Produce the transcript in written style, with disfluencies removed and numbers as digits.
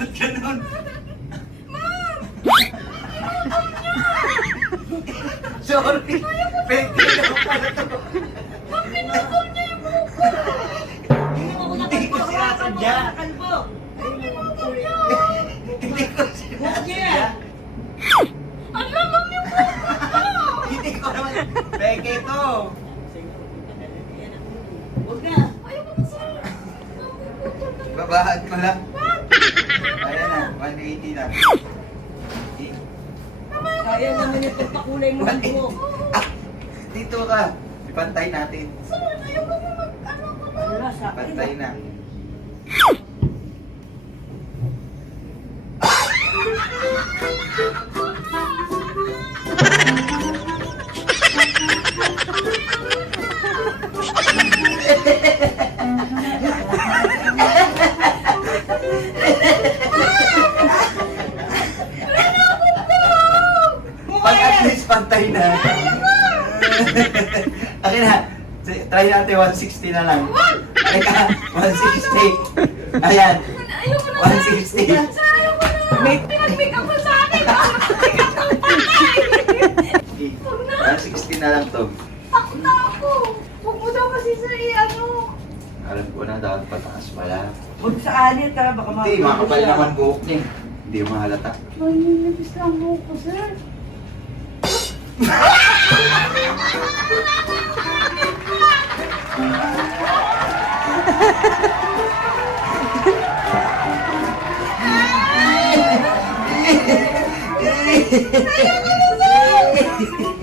Ba't ganun? Sorry. Pwede na pala to. Hindi ko sinasadya. Hindi ko sinasadya. Hindi ko naman. Peke to. Babahan ko lang. Ayan na, 180 na. Kaya naman yung pagpakulay mo ng buhok. Dito ka. Ipantay natin. Wala sa akin. Pantay na. Pag at least pantay na. Okay na. Try natin 160 na lang. Teka, 160. Ayan. 160. May pinag-pick up mo sa akin. Okay, 160 na lang to. Takot na ako. Huwag mo daw kasi sa ano. Alam ko na dapat pataas pala. Huwag sa alit ka. Baka Hindi, makapal naman buhok niya. Hindi mahalata. Maninipis lang mo ko, sir. Ayoko na, sir!